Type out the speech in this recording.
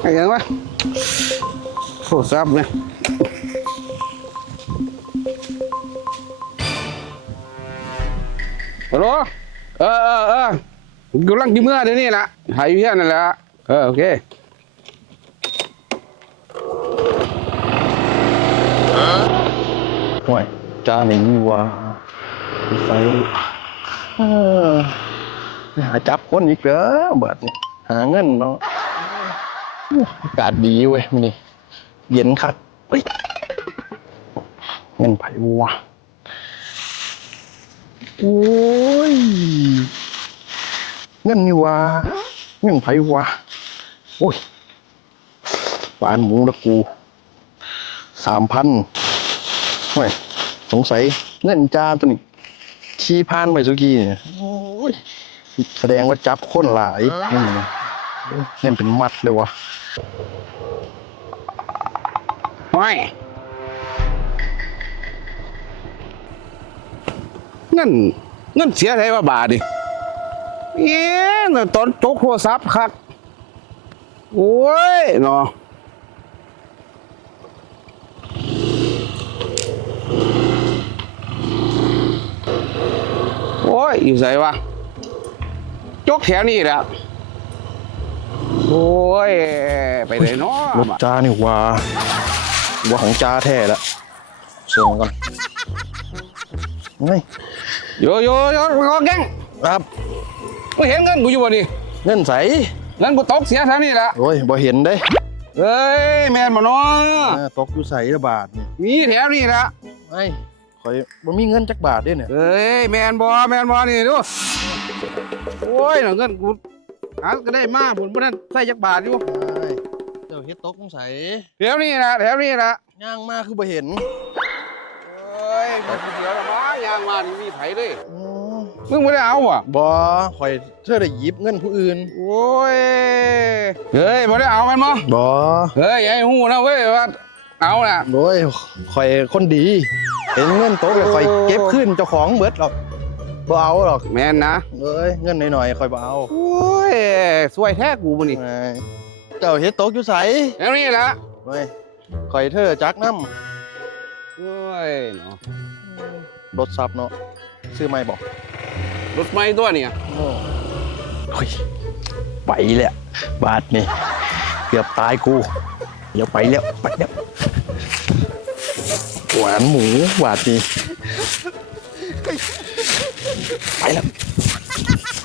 ไอ้ยังวะโทรศัพท์เนี่ยฮัลโหลเออเออเออผมกำลังกินเมื่อเดี๋ยวนี้ละหายเพี้ยนนั่นแหละเออโอเคห่วยจานอย่างนี้ว่าไปเออไปหาจับคนอีกแล้วเบิดนี่หาเงินเนาะ อากาศดีเว้ยมันนี่เย็นคักเฮ้ยเงินไผ่วะโอ้ยเงินนี่วะเงินไผ่วะโอ้ยปานหมูละกูสามพันห่วยสงสัยเงินจ้าตัวนี้ชี้พานไปสุกี้เนี่ยโอ้ยแสดงว่าจับคนหลายนี่นะ เงินเป็นมัดเลยวะไม่เงินเงินเสียไทยว่าบาทดิเอ๊ะน่ะตอนจกโทรศัพท์คักโอ้ยเนาะโอ้ย อยู่ไหนวะ จกแถวนี้แหละ โอ้ย ไปไหนเนาะรถจานี่ว่าว่าของจาแท้ละส่งก่อนไงโยโยโยขอแกงครับไม่เห็นเงินกูอยู่บ่นี่เงินใสเงินกูตกเสียแถวนี้แหละโอ้ยบ่เห็นเด้เอ้ยแม่นบ่เนาะอ่าตกอยู่ใสละบาทนี่มีแถวนี้แหละไอ้ข่อยบ่มีเงินจักบาทเด้เนี่ยเอ้ยแม่นบ่แม่นบ่นี่ดูโอ้ยน่ะเงินกู หาก็ได้มาผลบ่นั้นใส่จักบาทอยู่ไอ้เจ้าเฮ็ดตกสงสัยแถวนี้นะแถวนี้นะย่างมาคือบ่เห็นเอ้ยกูเดี๋ยวละมายางมานี่มีไผเลยอืมมึงบ่ได้เอาอะบ่ข่อยเธอได้หยิบเงินผู้อื่น โอ้ยเฮ้ยบ่ได้เอาแม่นบ่บ่เฮ้ยอย่าให้ฮู้นะเว้ยว่าเอาน่ะโอ้ยข่อยคนดี เห็นเงินโต๊ะแล้วข่อยเก็บขึ้นเจ้าของเบิดหรอก บ่เอาหรอกแม่นนะเอ้ยเงินหน่อยๆข่อยบ่เอาโอ้ยสวยแท้กูบ่นี่ไอ้เจ้าเฮ็ดโต๊ะอยู่ไสแถวนี้แหละเฮ้ยข่อยเธอจักน้โอ้ยเนาะำรถซับเนาะซื้อไม่บอกรถไม้ตัวเนี่ยโอ้เฮ้ยไปแล้วบาทนี่เกือบตายกูเดี๋ยวไปแล้วไปแล้วหวานหมูบาทนี่ I.